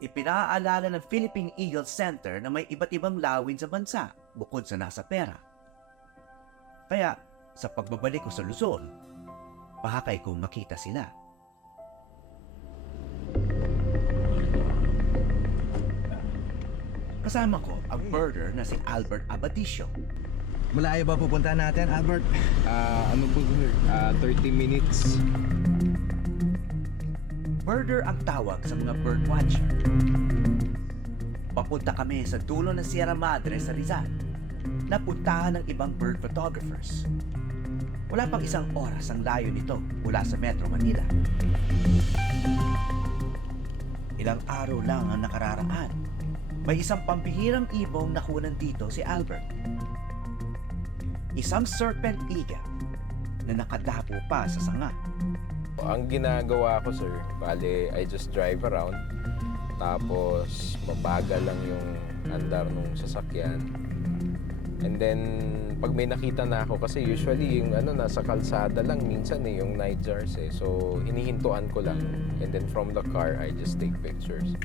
Ipinaalala ng Philippine Eagle Center na may iba't ibang lawin sa bansa bukod sa nasa pera. Kaya sa pagbabalik ko sa Luzon, pakakay kong makita sila. Kasama ko ang birder na si Albert Abadisio. Malayo ba pupunta natin, Albert? Ano po sir? 30 minutes. Birder ang tawag sa mga birdwatcher. Papunta kami sa dulo ng Sierra Madre sa Rizal, napuntahan ng ibang bird photographers. Wala pang isang oras ang layo nito mula sa Metro Manila. Ilang araw lang ang nakararaan. May isang pambihirang ibong nakunan dito si Albert. Isang serpent eagle na nakadapo pa sa sanga. Ang ginagawa ko sir, bale I just drive around. Tapos mabagal lang yung andar nung sasakyan. And then pag may nakita na ako, kasi usually yung nasa kalsada lang minsan yung night jars eh. So hinihintuan ko lang. And then from the car, I just take pictures.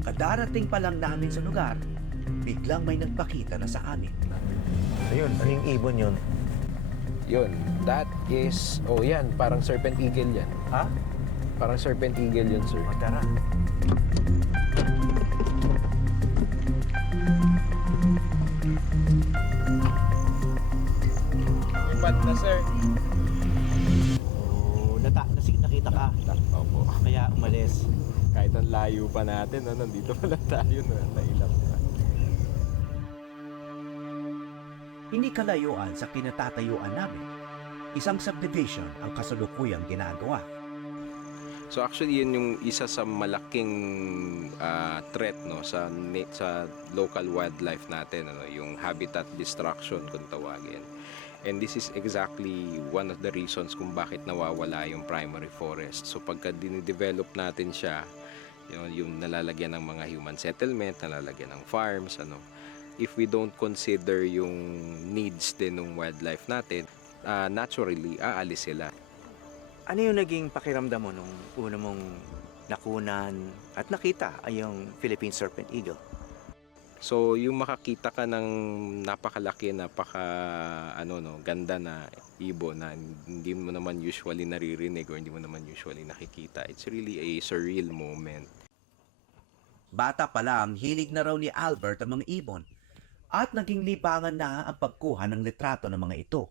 Kadarating pa lang namin sa lugar, biglang may nagpakita na sa amin. Ayun, anong ibon yun? Yun, that is, yan, parang serpent eagle yan. Ha? Parang serpent eagle yun sir. O, tara. Ipat na sir. Nakita ka. Opo. Kaya umalis. Kahit ang layo pa natin, nandito pala tayo na nailap na. Hindi kalayuan sa kinatatayuan namin. Isang subdivision ang kasalukuyang ginagawa. So actually yun yung isa sa malaking threat sa local wildlife natin, yung habitat destruction kung tawagin. And this is exactly one of the reasons kung bakit nawawala yung primary forest. So pagka dinidevelop natin siya, yung nalalagyan ng mga human settlement, nalalagyan ng farms, if we don't consider yung needs din ng wildlife natin, naturally aalis sila. Ano yung naging pakiramdam mo nung una mong nakunan at nakita ay yung Philippine Serpent Eagle? So yung makakita ka ng napakalaki, ganda na ibon na hindi mo naman usually naririnig or hindi mo naman usually nakikita, it's really a surreal moment. Bata pa lang, hilig na raw ni Albert ang mga ibon at naging libangan na ang pagkuha ng litrato ng mga ito.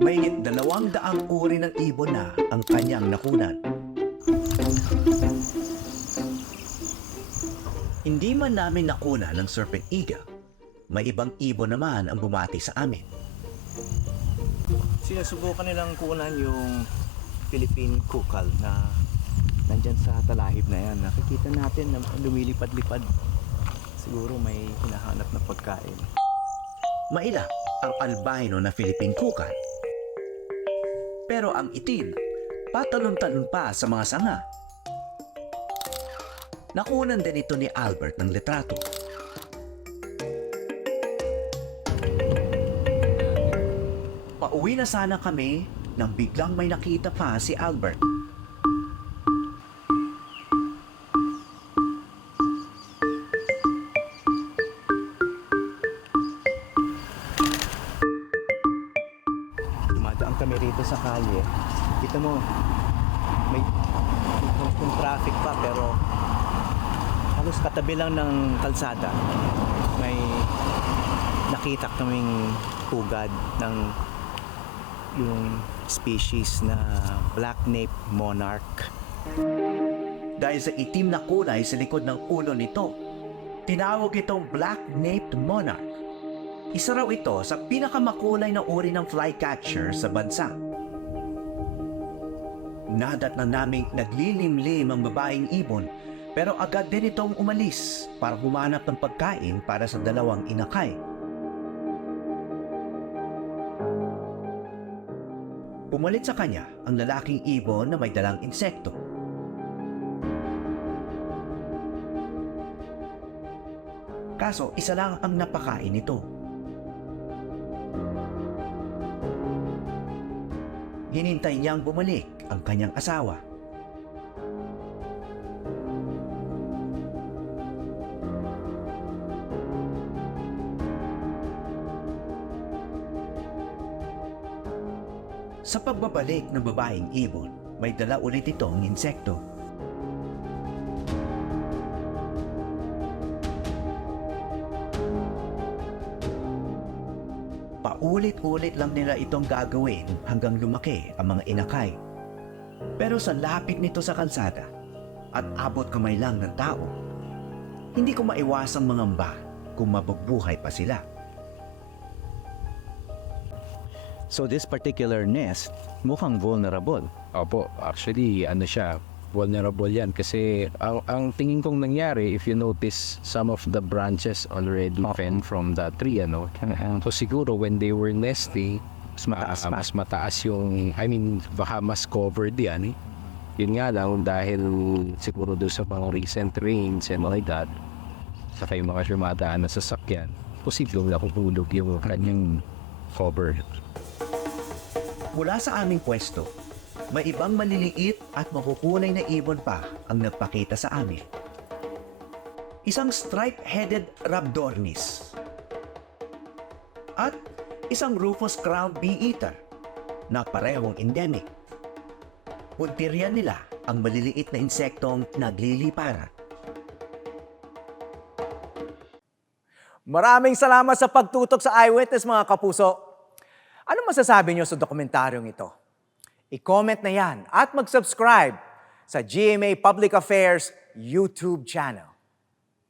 Mahigit 200 uri ng ibon na ang kanyang nakunan. Hindi man namin nakuna ng serpent eagle, may ibang ibon naman ang bumati sa amin. Sinusubukan nilang kunan yung Philippine Kukal na nandyan sa talahib na yan. Nakikita natin na lumilipad-lipad. Siguro may hinahanap na pagkain. Mailap ang albino na Philippine Kukal. Pero ang itim, patalon-talon pa sa mga sanga. Nakunan din ito ni Albert ng litrato. Pauwi na sana kami nang biglang may nakita pa si Albert. Dumadaan kami rito sa kalye. Kita mo, may constant traffic pa pero halos katabi lang ng kalsada. May nakita kaming pugad ng yung species na black-naped monarch. Dahil sa itim na kulay sa likod ng ulo nito, tinawag itong black-naped monarch. Isa raw ito sa pinakamakulay na uri ng flycatcher sa bansa. Nadat na naming naglilimlim ang babaeng ibon, pero agad din itong umalis para humanap ng pagkain para sa dalawang inakay. Pumalit sa kanya ang lalaking ibon na may dalang insekto. Kaso isa lang ang napakain nito. Hinintay niyang bumalik ang kanyang asawa. Sa pagbabalik ng babaeng ibon, may dala ulit itong insekto. Paulit-ulit lang nila itong gagawin hanggang lumaki ang mga inakay. Pero sa lapit nito sa kalsada at abot kamay lang ng tao, hindi ko maiwasang mangamba kung mabubuhay pa sila. So this particular nest, mukhang vulnerable. Opo, actually, ano siya, vulnerable yan kasi ang tingin kong nangyari, if you notice, some of the branches already fell from the tree, ano. So siguro when they were nesting, mas mataas yung, I mean, baka mas covered yan eh. Yun nga lang, dahil siguro doon sa mga recent rains and like that, saka yung mga dumadaan na sasakyan, posibleng nakukulog yung kanyang cover. Mula sa aming pwesto, may ibang maliliit at makukulay na ibon pa ang nagpakita sa amin. Isang stripe-headed rhabdornis at isang rufous-crowned bee-eater na parehong endemic. Puntiryan nila ang maliliit na insektong nagliliparan. Maraming salamat sa pagtutok sa Eyewitness mga kapuso. Ano masasabi niyo sa dokumentaryong ito? I-comment na yan at mag-subscribe sa GMA Public Affairs YouTube channel.